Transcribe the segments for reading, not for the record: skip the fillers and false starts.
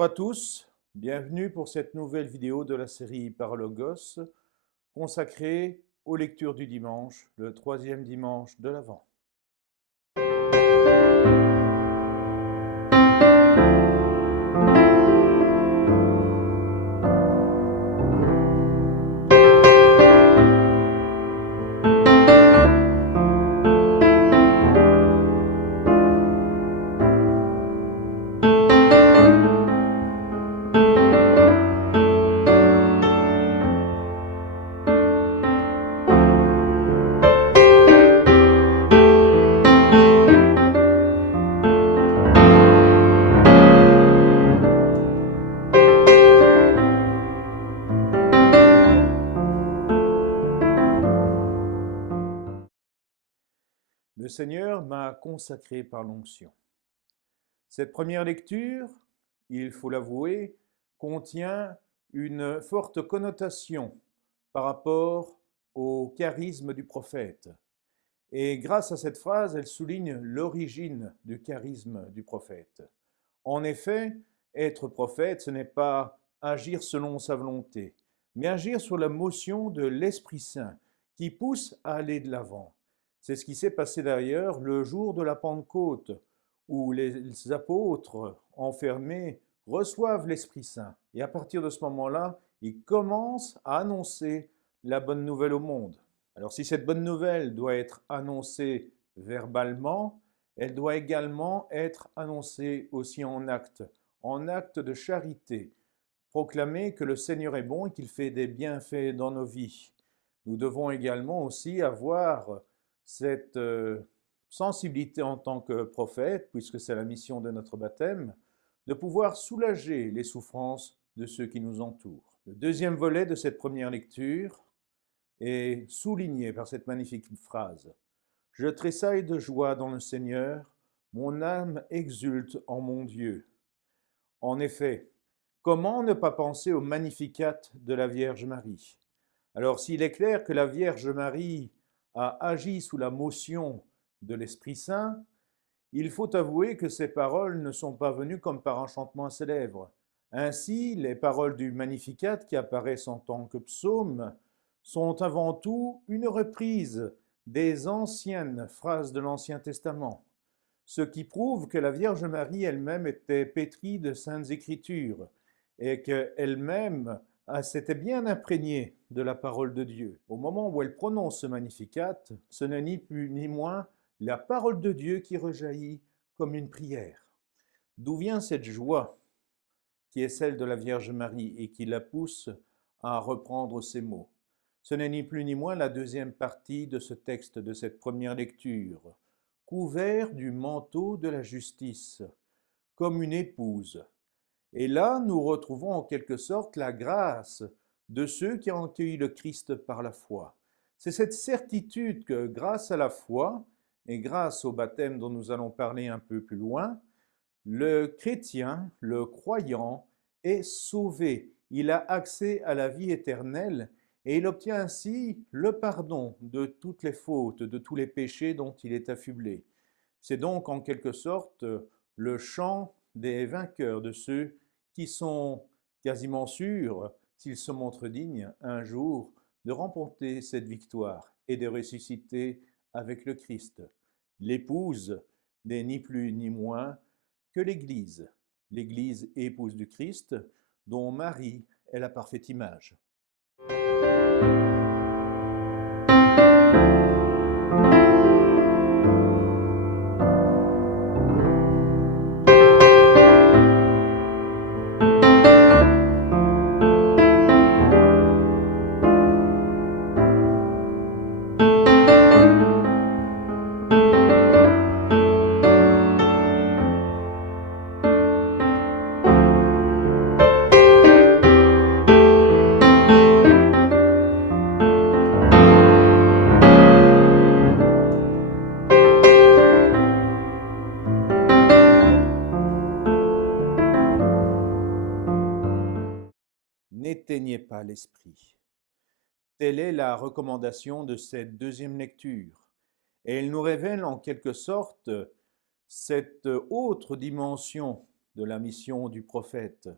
Bonjour à tous, bienvenue pour cette nouvelle vidéo de la série Paralogos consacrée aux lectures du dimanche, le troisième dimanche de l'Avent. Le Seigneur m'a consacré par l'onction. Cette première lecture, il faut l'avouer, contient une forte connotation par rapport au charisme du prophète. Et grâce à cette phrase, elle souligne l'origine du charisme du prophète. En effet, être prophète, ce n'est pas agir selon sa volonté, mais agir sur la motion de l'Esprit Saint qui pousse à aller de l'avant. C'est ce qui s'est passé d'ailleurs le jour de la Pentecôte, où les apôtres enfermés reçoivent l'Esprit Saint. Et à partir de ce moment-là, ils commencent à annoncer la bonne nouvelle au monde. Alors si cette bonne nouvelle doit être annoncée verbalement, elle doit également être annoncée aussi en acte de charité, proclamer que le Seigneur est bon et qu'il fait des bienfaits dans nos vies. Nous devons également aussi avoir cette sensibilité en tant que prophète, puisque c'est la mission de notre baptême, de pouvoir soulager les souffrances de ceux qui nous entourent. Le deuxième volet de cette première lecture est souligné par cette magnifique phrase. « Je tressaille de joie dans le Seigneur, mon âme exulte en mon Dieu. » En effet, comment ne pas penser au Magnificat de la Vierge Marie? Alors s'il est clair que la Vierge Marie a agi sous la motion de l'Esprit Saint, il faut avouer que ces paroles ne sont pas venues comme par enchantement à ses lèvres. Ainsi, les paroles du Magnificat qui apparaissent en tant que psaume sont avant tout une reprise des anciennes phrases de l'Ancien Testament, ce qui prouve que la Vierge Marie elle-même était pétrie de saintes écritures et qu'elle-même s'était bien imprégnée de la parole de Dieu. Au moment où elle prononce ce Magnificat, ce n'est ni plus ni moins la parole de Dieu qui rejaillit comme une prière. D'où vient cette joie qui est celle de la Vierge Marie et qui la pousse à reprendre ces mots? Ce n'est ni plus ni moins la deuxième partie de ce texte de cette première lecture. Couvert du manteau de la justice, comme une épouse. Et là, nous retrouvons en quelque sorte la grâce de ceux qui ont accueilli le Christ par la foi. C'est cette certitude que grâce à la foi et grâce au baptême dont nous allons parler un peu plus loin, le chrétien, le croyant, est sauvé. Il a accès à la vie éternelle et il obtient ainsi le pardon de toutes les fautes, de tous les péchés dont il est affublé. C'est donc en quelque sorte le chant des vainqueurs, de ceux qui sont quasiment sûrs, s'ils se montrent dignes, un jour de remporter cette victoire et de ressusciter avec le Christ. L'épouse n'est ni plus ni moins que l'Église, l'Église épouse du Christ, dont Marie est la parfaite image. N'éteignez pas l'esprit. Telle est la recommandation de cette deuxième lecture. Et elle nous révèle en quelque sorte cette autre dimension de la mission du prophète.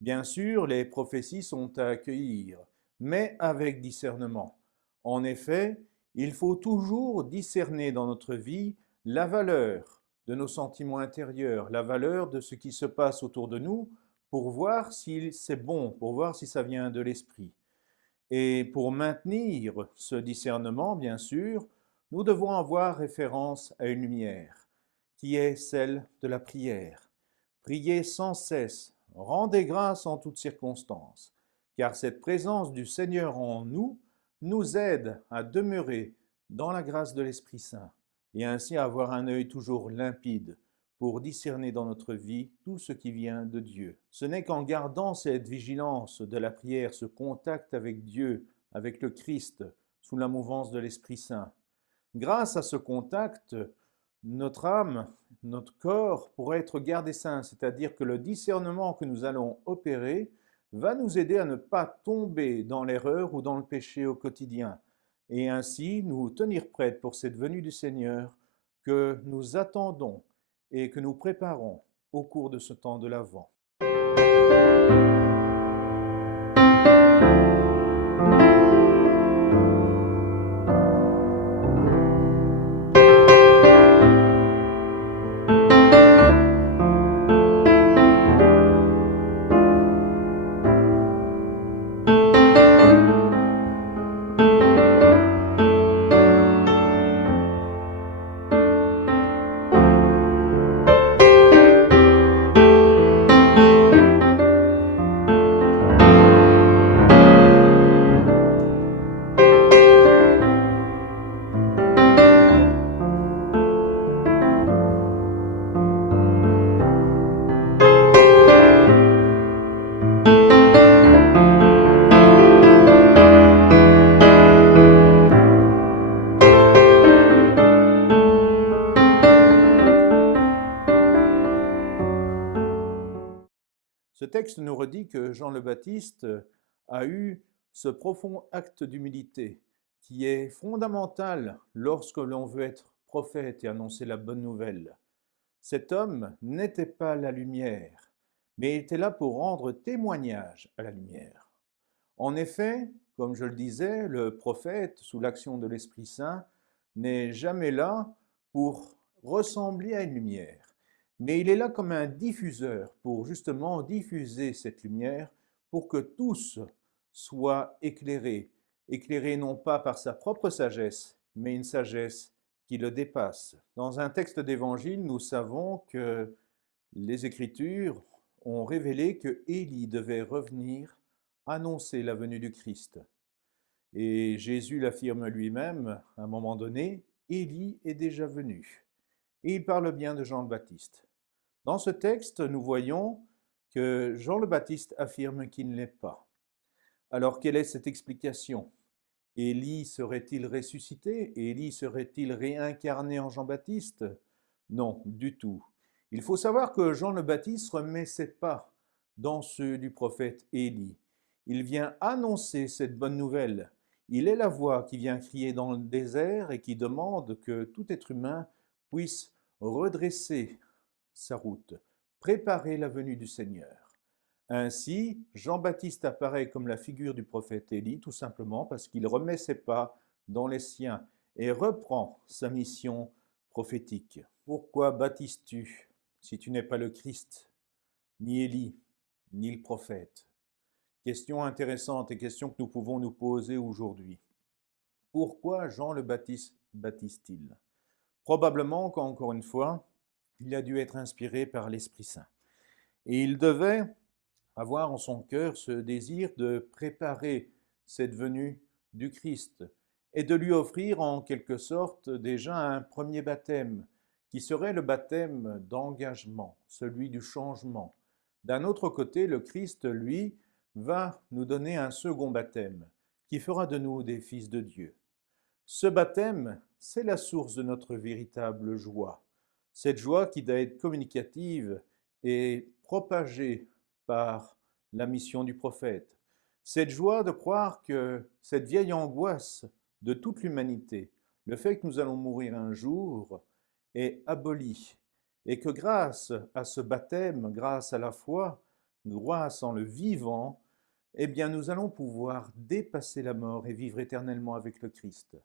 Bien sûr, les prophéties sont à accueillir, mais avec discernement. En effet, il faut toujours discerner dans notre vie la valeur de nos sentiments intérieurs, la valeur de ce qui se passe autour de nous, pour voir si c'est bon, pour voir si ça vient de l'esprit. Et pour maintenir ce discernement, bien sûr, nous devons avoir référence à une lumière, qui est celle de la prière. Priez sans cesse, rendez grâce en toutes circonstances, car cette présence du Seigneur en nous nous aide à demeurer dans la grâce de l'Esprit Saint et ainsi à avoir un œil toujours limpide pour discerner dans notre vie tout ce qui vient de Dieu. Ce n'est qu'en gardant cette vigilance de la prière, ce contact avec Dieu, avec le Christ, sous la mouvance de l'Esprit Saint. Grâce à ce contact, notre âme, notre corps pourra être gardé sain, c'est-à-dire que le discernement que nous allons opérer va nous aider à ne pas tomber dans l'erreur ou dans le péché au quotidien, et ainsi nous tenir prêts pour cette venue du Seigneur que nous attendons et que nous préparons au cours de ce temps de l'Avent. Ce texte nous redit que Jean le Baptiste a eu ce profond acte d'humilité qui est fondamental lorsque l'on veut être prophète et annoncer la bonne nouvelle. Cet homme n'était pas la lumière, mais était là pour rendre témoignage à la lumière. En effet, comme je le disais, le prophète, sous l'action de l'Esprit Saint, n'est jamais là pour ressembler à une lumière, mais il est là comme un diffuseur pour justement diffuser cette lumière pour que tous soient éclairés, éclairés non pas par sa propre sagesse, mais une sagesse qui le dépasse. Dans un texte d'évangile, nous savons que les Écritures ont révélé que Élie devait revenir annoncer la venue du Christ. Et Jésus l'affirme lui-même à un moment donné, Élie est déjà venu. Et il parle bien de Jean le Baptiste. Dans ce texte, nous voyons que Jean le Baptiste affirme qu'il ne l'est pas. Alors, quelle est cette explication? Élie serait-il ressuscité? Élie serait-il réincarné en Jean-Baptiste? Non, du tout. Il faut savoir que Jean le Baptiste ne remet ses pas dans ceux du prophète Élie. Il vient annoncer cette bonne nouvelle. Il est la voix qui vient crier dans le désert et qui demande que tout être humain puisse redresser sa route, préparer la venue du Seigneur. Ainsi, Jean-Baptiste apparaît comme la figure du prophète Élie, tout simplement parce qu'il remet ses pas dans les siens et reprend sa mission prophétique. Pourquoi baptises-tu si tu n'es pas le Christ, ni Élie, ni le prophète? Question intéressante et question que nous pouvons nous poser aujourd'hui. Pourquoi Jean le Baptiste baptise-t-il? Probablement qu'encore une fois, il a dû être inspiré par l'Esprit Saint. Et il devait avoir en son cœur ce désir de préparer cette venue du Christ et de lui offrir en quelque sorte déjà un premier baptême, qui serait le baptême d'engagement, celui du changement. D'un autre côté, le Christ, lui, va nous donner un second baptême, qui fera de nous des fils de Dieu. Ce baptême, c'est la source de notre véritable joie. Cette joie qui doit être communicative et propagée par la mission du prophète. Cette joie de croire que cette vieille angoisse de toute l'humanité, le fait que nous allons mourir un jour, est abolie et que grâce à ce baptême, grâce à la foi, grâce en le vivant, eh bien nous allons pouvoir dépasser la mort et vivre éternellement avec le Christ.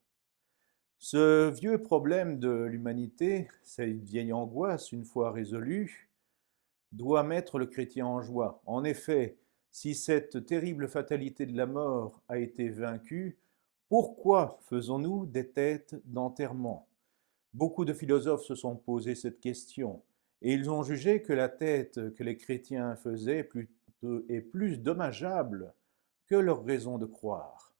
Ce vieux problème de l'humanité, cette vieille angoisse, une fois résolue, doit mettre le chrétien en joie. En effet, si cette terrible fatalité de la mort a été vaincue, pourquoi faisons-nous des têtes d'enterrement? Beaucoup de philosophes se sont posé cette question, et ils ont jugé que la tête que les chrétiens faisaient est plus dommageable que leur raison de croire.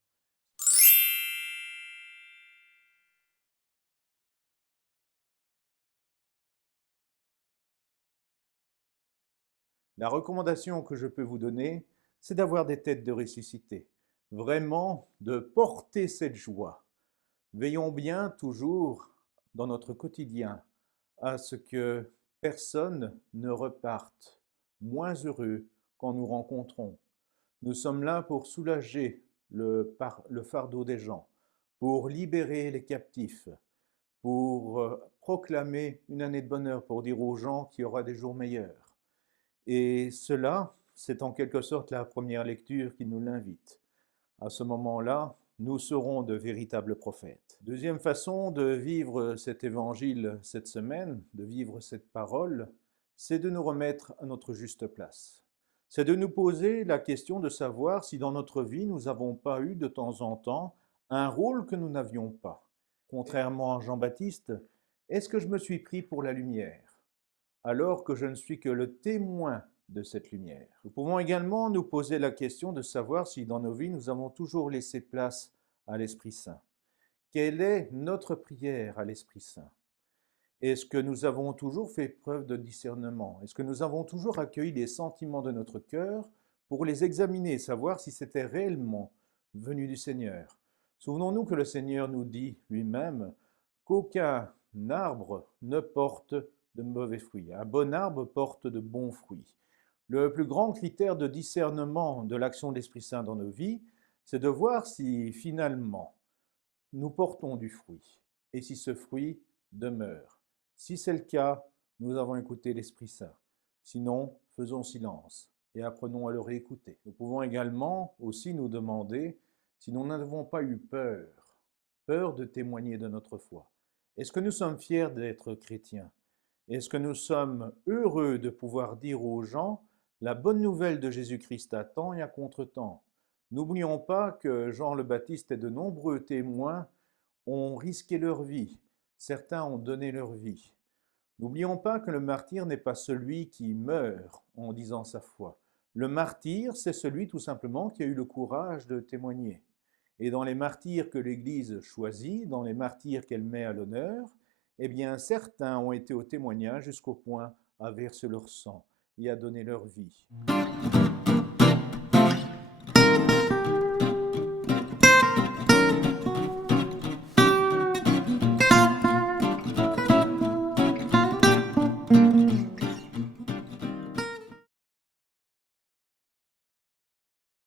La recommandation que je peux vous donner, c'est d'avoir des têtes de ressuscité, vraiment de porter cette joie. Veillons bien toujours dans notre quotidien à ce que personne ne reparte moins heureux quand nous rencontrons. Nous sommes là pour soulager le fardeau des gens, pour libérer les captifs, pour proclamer une année de bonheur, pour dire aux gens qu'il y aura des jours meilleurs. Et cela, c'est en quelque sorte la première lecture qui nous l'invite. À ce moment-là, nous serons de véritables prophètes. Deuxième façon de vivre cet évangile cette semaine, de vivre cette parole, c'est de nous remettre à notre juste place. C'est de nous poser la question de savoir si dans notre vie nous n'avons pas eu de temps en temps un rôle que nous n'avions pas. Contrairement à Jean-Baptiste, est-ce que je me suis pris pour la lumière, alors que je ne suis que le témoin de cette lumière? Nous pouvons également nous poser la question de savoir si dans nos vies nous avons toujours laissé place à l'Esprit Saint. Quelle est notre prière à l'Esprit Saint? Est-ce que nous avons toujours fait preuve de discernement? Est-ce que nous avons toujours accueilli les sentiments de notre cœur pour les examiner, savoir si c'était réellement venu du Seigneur? Souvenons-nous que le Seigneur nous dit lui-même qu'aucun arbre ne porte de mauvais fruits. Un bon arbre porte de bons fruits. Le plus grand critère de discernement de l'action de l'Esprit Saint dans nos vies, c'est de voir si finalement nous portons du fruit et si ce fruit demeure. Si c'est le cas, nous avons écouté l'Esprit Saint. Sinon, faisons silence et apprenons à le réécouter. Nous pouvons également aussi nous demander si nous n'avons pas eu peur de témoigner de notre foi. Est-ce que nous sommes fiers d'être chrétiens? Est-ce que nous sommes heureux de pouvoir dire aux gens la bonne nouvelle de Jésus-Christ à temps et à contre-temps? N'oublions pas que Jean le Baptiste et de nombreux témoins ont risqué leur vie. Certains ont donné leur vie. N'oublions pas que le martyr n'est pas celui qui meurt en disant sa foi. Le martyr, c'est celui tout simplement qui a eu le courage de témoigner. Et dans les martyrs que l'Église choisit, dans les martyrs qu'elle met à l'honneur, eh bien certains ont été au témoignage jusqu'au point à verser leur sang et à donner leur vie.